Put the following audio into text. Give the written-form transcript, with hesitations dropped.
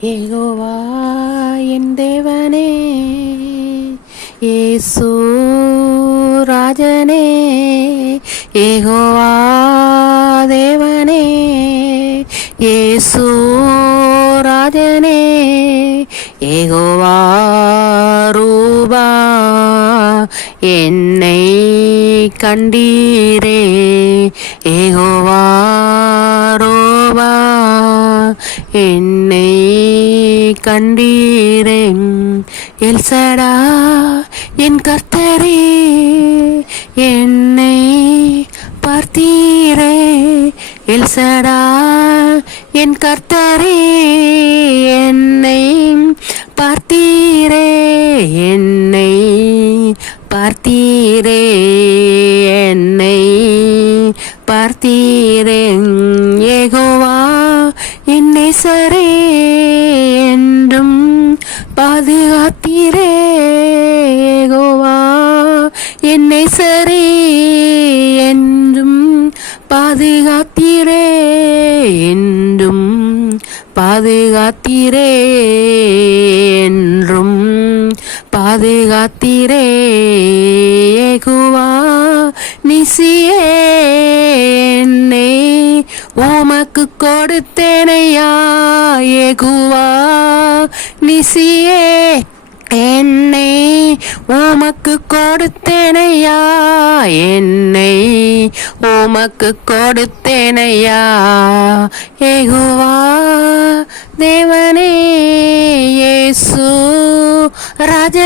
யெகோவா என் தேவனே, இயேசு ராஜனே, யெகோவா தேவனே, இயேசு ராஜனே, யெகோவா ரூபா என்னை கண்டீரே, யெகோவா ரூபா என்னை கண்டீரே. எல்சடா என் கர்த்தரே, என்னை பார்த்தீரே, எல்சடா என் கர்த்தரே, என்னை பார்த்தீரே, என்னை பார்த்தீரே, என்னை பார்த்தீரே. யெகோவா என் நேசரே, என்றும் பாதுகாத்தீரே, யெகோவா என் நேசரே, என்றும் பாதுகாத்தீரே, என்றும் பாதுகாத்தீரே, என்றும் பாதுகாத்தீரே. யெகோவா நிசியே என்னை உமக்கு கொடுத்தேனையா, யெகோவா நிசியே என்னை உமக்கு கொடுத்தேனையா, என்னை உமக்கு கொடுத்தேனையா. யெகோவா தேவனே, இயேசு ராஜ